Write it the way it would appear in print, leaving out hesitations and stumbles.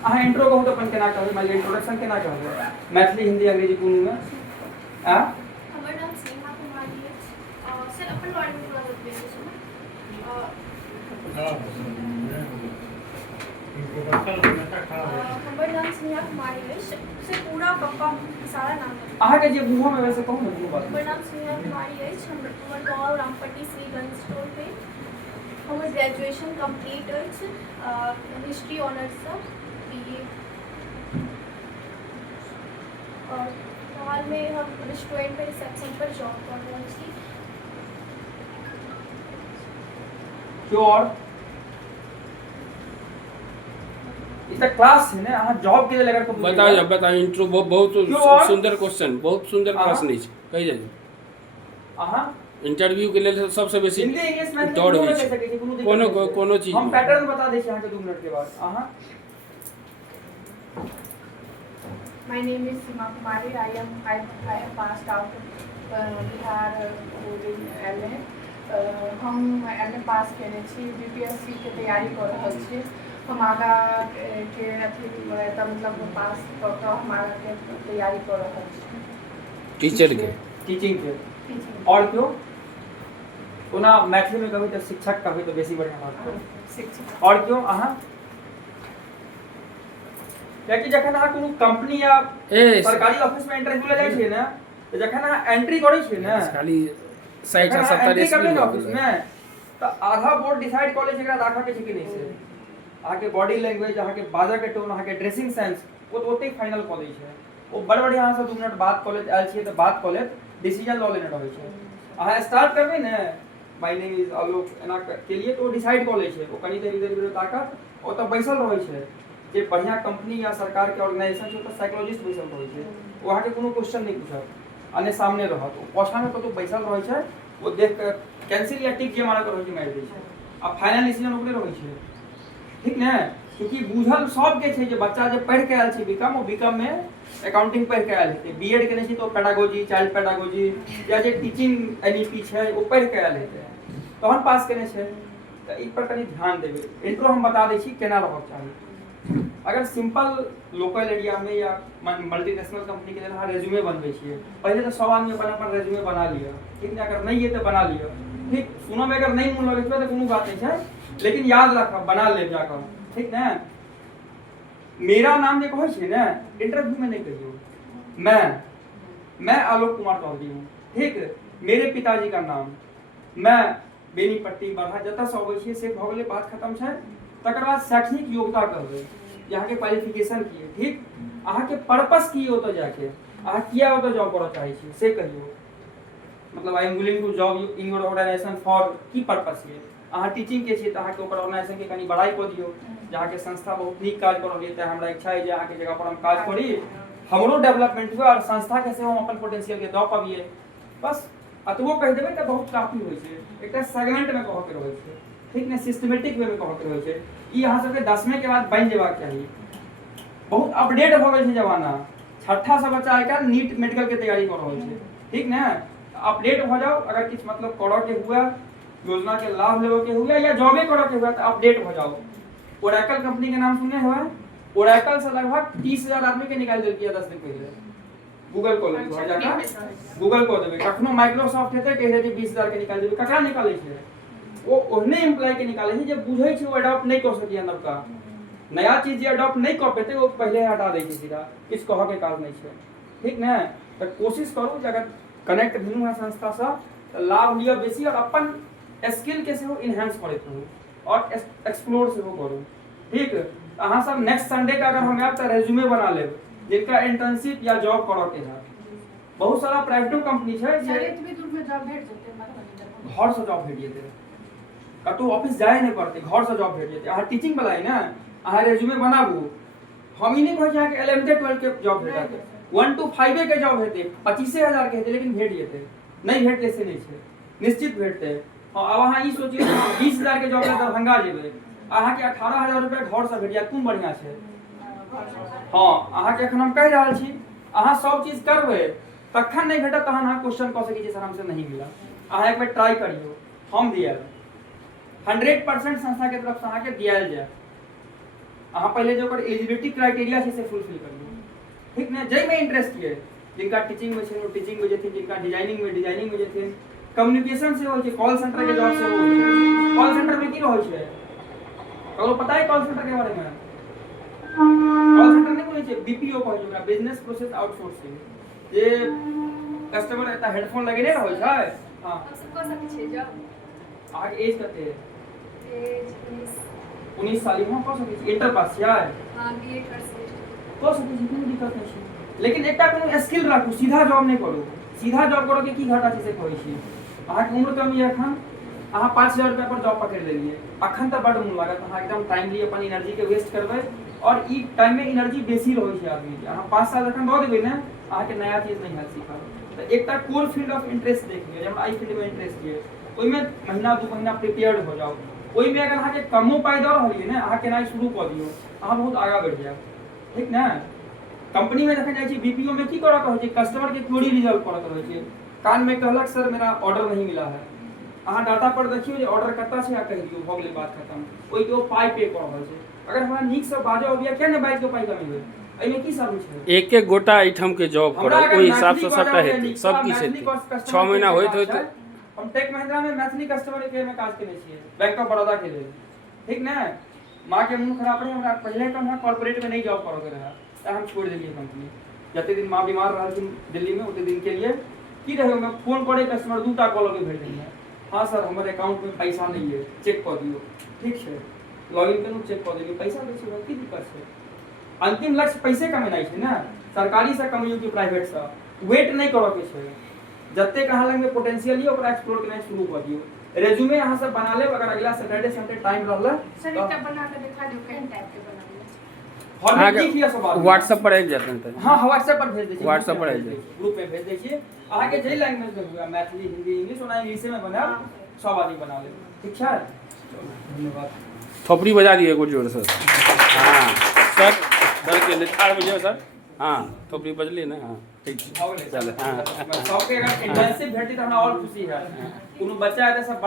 अहाँ इंट्रो कहू तो अपन केना कहबै, मानि इंट्रोडक्शन केना कहबै, मैथिली हिंदी अंग्रेजी कोनो में आ हमर नाम सीमा कुमारी अछि। सर अपन बारे में थोड़ा बतबैते छी हमर नाम सीमा कुमारी अछि। से पूरा पप्पा सारा नाम अहाँ के जे बुझो में वैसे कहू ना कोनो बात। हमर नाम सीमा कुमारी अछि। हमर गाँव रामपट्टी श्रीगंज स्टोर पे। हमर ग्रेजुएशन कंप्लीट अछि हिस्ट्री ऑनर्स से बीए। और हाल में हम रेस्टोरेंट पे रिसेप्शन पर जॉब कर रहल छी। क्यों और इतना क्लास है ना, अहाँ जॉब के लिए लगा को बताओ इंट्रो बहुत सुंदर क्वेश्चन, बहुत सुंदर प्रश्न अछि, कहि जाइए। अहाँ इंटरव्यू के लिए सबसे बेसी हिंदी इंग्लिश मैथिली दौड़ दोनों होइ में छै, कह सकै छी, कोनो दिक्कत नहीं कोनो है। चीज हम पैटर्न बता दै छी अहाँ के 2 मिनट के बाद। अहाँ My name is Seema Kumari. I have passed out Bihar board in MA. हम MA पास केने छी, BPSC के तैयारी कर रहल छी। हम आगा के अथी मतलब पास कऽ कऽ हम आगा के तैयारी कर रहल छी टीचर के, टीचिंग के। और क्यों ओना मैथिली में कहबै तो शिक्षक कहबै तो बेसी बढ़िया बात है। शिक्षक। और क्यों अहाँ कियाकि जखन अहाँ कोनो कंपनी या सरकारी ऑफिस में इंटरव्यू ले जाइ छियै ना, तो जखन अहाँ एंट्री करै छियै ना, खाली 60 या 70 स्पीड ऑफिस में तो आधा बोर्ड डिसाइड कऽ लै छै एकरा राखऽ के छै कि नहीं से। अहाँ के बॉडी लैंग्वेज, अहाँ के बाजऽ के टोन, अहाँ के ड्रेसिंग सेंस वो तो ओते फाइनल कऽ दै छै। वो बड़ बढ़िया अहाँ से 2 मिनट बात कऽ लेत, आयल छियै तो बात कऽ लेत, डिसीजन लऽ लेने रहै छै। अहाँ स्टार्ट करबै ने माय नेम इज आलोक एना के लिए तो डिसाइड कऽ लै छै। वो कनी देर इधर उधर ताकत ओतऽ बैसल रहै छै। जे बढ़िया कंपनी या सरकार के ऑर्गेनाइजेशन छै ओतऽ साइकोलॉजिस्ट बैसल रहै छै। वो अहाँ के कोनो क्वेश्चन नहीं पूछत, आने सामने रहत, ओ पोछा में कतौ बैसल रहै छै। वो देख के कैंसिल या टिक जे मारऽ के रहै छै मारि दै छै, आ फाइनल डिसीजन ओकरे रहै छै। ठीक ने, क्योंकि बुझल सब के छै जे बच्चा जे पढ़ के आयल छै बीकॉम, वो बीकॉम में अकाउंटिंग पढ़ के आयल हेतै। बीएड केने छै तो पेडागोजी, चाइल्ड पेडागोजी या जे टीचिंग एनईपी छै वो पढ़ के आयल हेतै, तहन पास केने छै। तो ई पर कनी ध्यान देबै। इंट्रो हम बता दै छी केना रहक चाही। अगर सिंपल लोकल एरिया में या मल्टीनेशनल कंपनी के लिए अहाँ रेज्यूमे बनबै छियै, पहले तो 100 आदमी अपन रेज्यूमे बना लिअ। ठीक है, अगर नहीं है तो बना लिअ। ठीक, सुनो में अगर नहीं मन लगे तो कोनो बात नहीं है, लेकिन याद रखब बना ले जाकर। ठीक ना, मेरा नाम जे कहै छै ना इंटरव्यू में नहीं कहियो मैं आलोक कुमार चौधरी हूँ। ठीक, मेरे पिताजी का नाम, मैं बेनीपट्टी बरहा जतऽ से अबै छियै से भऽ गेलै, बात खत्म छै। तकर बाद शैक्षणिक योग्यता कहबै, यहाँ के क्वालिफिकेशन की है। ठीक, अहाँ के पर्पस की ओतऽ जाके, अहाँ किया ओतऽ जॉब करऽ चाहै छियै से कहियो। मतलब I am willing to job in your organization for की पर्पस है। अहाँ टीचिंग के छियै तऽ अहाँ के ओकर ऑर्गेनाइजेशन के कनी बड़ाई कऽ दियौ, जहाँ के संस्था बहुत नीक काज कऽ रहल है, हमरा इच्छा है जे अहाँ के जगह पर हम काज करी, हमरो डेवलपमेंट हुए और संस्था के सेहो हम अपन पोटेंशियल के दऽ पाबियै। बस अतबो कहि देबै तऽ बहुत काफी होइ छै। एकटा सेगमेंट में कहऽ के रहै छै। ठीक ने, सिस्टमेटिक वे में कहऽ के रहै छै। ई अहाँ सबके 10वें के बाद बनि जेबाक चाही। बहुत अपडेट भऽ गेल छै जमाना, छठा से बच्चा आइ काल्हि नीट मेडिकल के तैयारी कऽ रहल छै। ठीक ने, अपडेट भऽ जाओ। अगर किछु मतलब करऽ के हुए, योजना के लाभ लेबऽ के हुए या जॉबे करऽ के हुए तो अपडेट भऽ जाओ। ओरेकल कंपनी के नाम सुने हुए, ओरेकल से लगभग 30,000 आदमी के निकाल देलकै 10 दिन पहले। गूगल कऽ लेबै, घर जाकऽ गूगल कऽ देबै, कखनो माइक्रोसॉफ्ट हेतै कहि देतै 20,000 के निकाल देबै। ककरा निकालै छै? वो ओहने एम्प्लॉय के निकालै छै जे बुझै छै वो अडॉप्ट नहीं कऽ सकैया नवका नया चीज जे अडॉप्ट नहीं कऽ पेतै वो पहले हटा दै छै सीधा, किछु कहऽ के काज नहीं छै। ठीक ने, तो कोशिश करू जे अगर कनेक्ट भेलू है संस्था से तो लाभ लिअ बेसी, और अपन स्किल के सेहो इनहेंस करैत रहू और एक्सप्लोर सेहो करू। ठीक, अहाँ सब नेक्स्ट संडे का अगर हम आयब तो रेज्यूमे बना लेब जिनका इंटर्नशिप या जॉब करऽ के है। बहुत सारा प्राइवेटो कंपनी छै जे एतबी दूर में जॉब भेट जेतै, मधुबनी घर से जॉब भेट जेतै, कतौ ऑफिस जाए नहीं पड़ते, घर से जॉब भेट जेतै। अहाँ टीचिंग वाला है ना, अहाँ रेज्यूमे बनाबू। हम ई नहीं कहै छी अहाँ के 11th 12th के जॉब भेटत, 1 to 5 के जॉब हेतै, 25,000 के हेतै, लेकिन भेट जेतै। नहीं भेटतै से नहीं छै, निश्चित भेटतै। अब अहाँ ई सोचियौ 20,000 के जॉब ले दरभंगा जेबै, अहाँ के 18,000 रुपया घर से भेट जायत, कोन बढ़िया छै। हाँ, अहाँ के एखन हम कहि रहल छी, अहाँ सब चीज करबै तखन नहीं भेटत, तहन अहाँ क्वेश्चन कऽ सकै छी सर हमसे नहीं मिला। अहाँ एक बेर ट्राई करियो, हम दिया 100% संस्था के तरफ से अहाँ के दियाल जाए। अहाँ पहले जो कर एलिजिबिलिटी क्राइटेरिया छै से फुलफिल करियो, ठीक ने? जै में इंटरेस्ट ये, जिनका टीचिंग में छै वो टीचिंग में जेथिन, जिनका डिजाइनिंग में जेथिन, कम्युनिकेशन से होय छै, कॉल सेंटर के जॉब से होय छै। कॉल सेंटर में की रहै छै, ककरो पता है कॉल सेंटर के बारे में? कॉल सेंटर नहीं कहै छै, बीपीओ कहै छै ओकरा, बिजनेस प्रोसेस आउटसोर्सिंग। जे कस्टमर एता हेडफोन लगेने रहै छै, हां हम सब कऽ सकै छियै जॉब? अहाँके एज कते है? एज 19 साल में कऽ सकै छी, इंटर पास छियै? हां बीए फर्स्ट सेमेस्टर। कऽ सकै छी, कोनो दिक्कत नहीं छै, लेकिन एकटा कोनो स्किल राखू, सीधा जॉब नहीं करू। सीधा जॉब करो के की घाटा छै से कहै छी। अहाँके उम्र कम ये एखन, अहाँ 5000 रुपया पर जॉब पकड़ि लेलिए, अखन तऽ बड मोन लागत, अहाँ एकदम टाइमली अपन एनर्जी के वेस्ट करबै, और ई टाइम में एनर्जी बेसी रहै छै आदमी के। अहाँ 5 साल एखन दऽ देबै ने, अहाँके नया चीज नहीं हैत सीखल। तऽ एकटा कोर फील्ड ऑफ इंटरेस्ट देखिए, हमरा एहि फील्ड में इंटरेस्ट ये, ओइमे महीना 2 महीना प्रिपेयर्ड हो जाओ। ओइमे अगर अहाँके कमो पाइ दऽ रहलिए ने, अहाँ केनाइ शुरू कऽ दियौ, अहाँ बहुत आगाँ बढ़ि जायब, ठीक ने? कंपनी में देखा जाए बीपीओ में की करऽ के होइ छै, कस्टमर के क्वेरी रिजॉल्व करऽ के होइ छै। कान में कहलक सर मेरा ऑर्डर नहीं मिला है, अहाँ डाटा पर देखियो जे ऑर्डर कतऽ छै आ कहि दियौ, भऽ गेलै बात खत्म। ओइ के ओ पाइ पे कऽ रहल छै। अगर हमरा नीक से बाजऽ अबैया, किया ने बाजि के पाइ कमेबै? एहिमे की सर्विस छै? एक एक गोटा एहिठाम के जॉब करब, ओहि हिसाब से सबटा हेतै, सब किछ हेतै। 6 महीना होइत होइत हम टेक महिंद्रा में मैथिली कस्टमर केयर में काज केने छियै, बैंक ऑफ बड़ौदा के लेल, ठीक ने? माँ के मुंह खराब रहे, हमरा पहले तो हमरा कॉर्पोरेट में नहीं जॉब करऽ के रहा, तऽ हम छोड़ देलिए कंपनी। जते दिन माँ बीमार रहलखिन दिल्ली में, ओते दिन के लिए की रहे, मैं फोन करे कस्टमर 2टा कॉल के भेज देलिए, हाँ सर हमारे अकाउंट में पैसा नहीं है, चेक कऽ दियौ, ठीक छै? लॉगिन करू, चेक कऽ देलिए, पैसा दै छै, की दिक्कत छै? अंतिम लक्ष्य पैसे कमेनाइ छै ने, सरकारी से कमियो कि प्राइवेट से, वेट नहीं करऽ के छै। जते अहाँ लग में पोटेंशियल है ओकरा एक्सप्लोर करना शुरू कर दियो। रेज्यूमे अहाँ सब बना लेब, अगर अगला सैटरडे संडे टाइम रहला सर एकटा बना के दिखा दियो, केहन टाइप के बना लियो? हॉल में लिखिए सब बात, व्हाट्सएप पर आबि जातन त। हां व्हाट्सएप पर भेज दै छी, व्हाट्सएप पर आबि जाए, ग्रुप पे भेज दै छी। अहाँ के जे लैंग्वेज में हुआ, मैथिली, हिंदी, इंग्लिश, ओना इंग्लिश में बनाब, सब आदमी बना लेब, ठीक छै? धन्यवाद। थोपड़ी बजा दिए एगो जोर से। हाँ सर, सर के निखार बुझियो सर, हाँ थोपड़ी बजली ना, हाँ ठीक छै, चल हाँ। सबके अगर इंटर्नशिप भेटती तऽ हमरा और खुशी है। कोनो बच्चा है तऽ सब